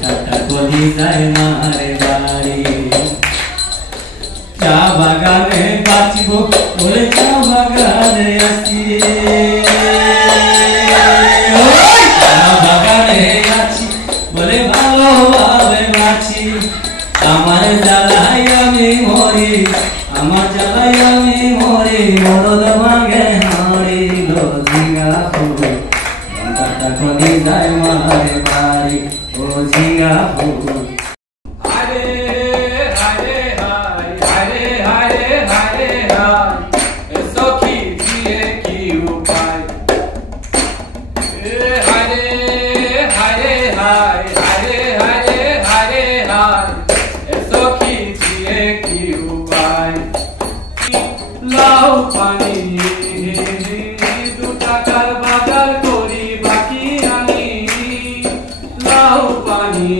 tata কলি যায় মারে বাড়ি চা বাগানে বাঁচব ওরে চা বাগানে আছি চা বাগানে আছি বলে ভালোভাবে বাঁচি আমার জ্বালাই আমি মরি আমার জ্বালাই আমি মরি মরদ মাগে হারি লো ঝিঙ্গা ফুল টাটা কলি যায় মারে বাড়ি ও ঝিঙ্গা ফুল লাউ পানি দু টাকার বাজার করি বাকি আনি লাউ পানি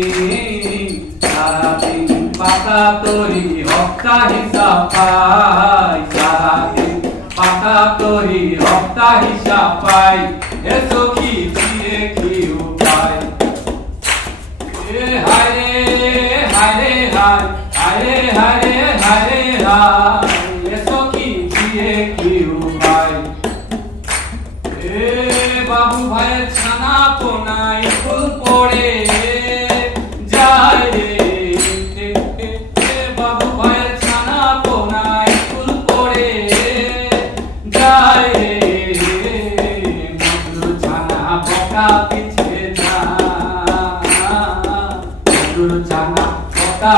সারাদিন পাতা তরি হপ্তা হিসাব পাই সারাদিন পাতা তরি হপ্তা হিসাব পাই এ সখী দিয়ে কি উপায় হায় হায় হায় হায় হায় হায় হায় বাবু ভাইয়ের ছানা পোনাই ফুল পড়ে যায় রে বাবু ভাইয়ের ছানা পোনাই ফুল পড়ে যায় রে মধুর ছানা বকা পিছে যা মধুর ছানা বকা